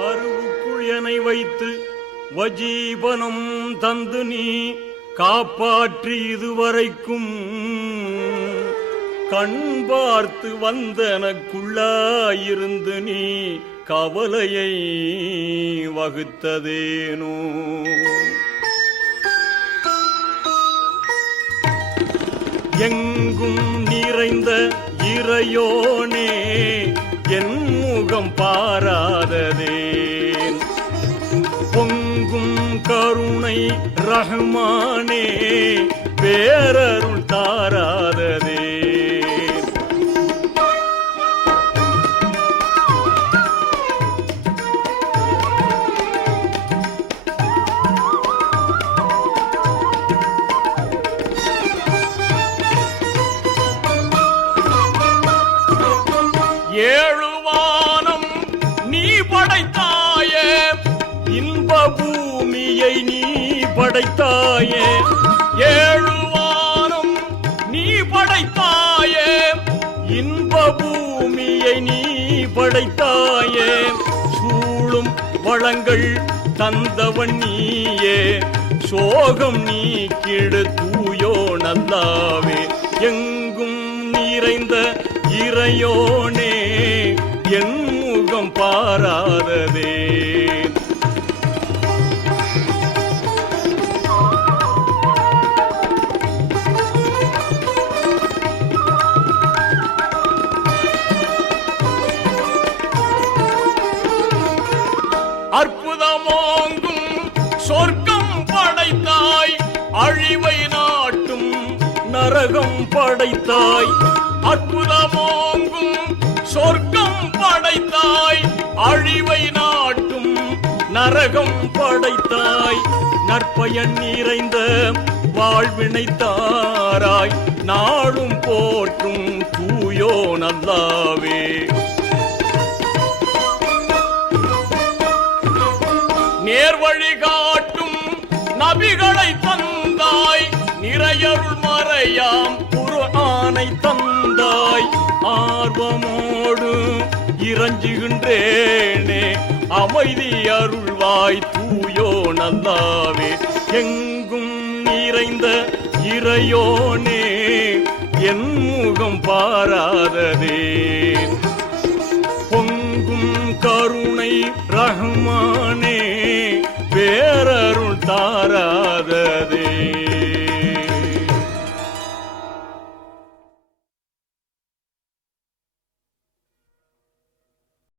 கருவுக்குள் வைத்து வஜீவனம் தந்து நீ காப்பாற்றி இதுவரைக்கும். கண் பார்த்து வந்தனக்குள்ளாயிருந்து நீ கவலையை வகுத்ததேனோ? எங்கும் நிறைந்த இறையோனே என் முகம் பாராததே. ரஹ்மானே பேரருள் தாராததே. ஏழு படைத்தாயே ஏழு வானம் நீ படைத்தாயே. இன்ப பூமியை நீ படைத்தாயே. சூழும் வளங்கள் தந்தவன் நீயே. சோகம் நீக்கிடு தூயோ நல்லாவே. எங்கும் நிறைந்த இறையோனே என் முகம் பாராததே. அற்புதமோங்கும் சொர்க்கம் படைத்தாய் அழிவை நாட்டும் நரகம் படைத்தாய். அற்புதமோங்கும் சொர்க்கம் படைத்தாய் அழிவை நாட்டும் நரகம் படைத்தாய். நற்பயன் நிறைந்த வாழ்வினை தாராய் நாளும் போற்றும் தூயோ நல்லாவே நேர்வழி காட்டும் நபிகளை தந்தாய். நிறையருள் மறையாம் குர்ஆனை தந்தாய். ஆர்வமோடு இறஞ்சுகின்றேனே. அமைதி அருள்வாய் தூயோ நல்லாவே. எங்கும் நிறைந்த இறையோனே என் முகம் பாராததே.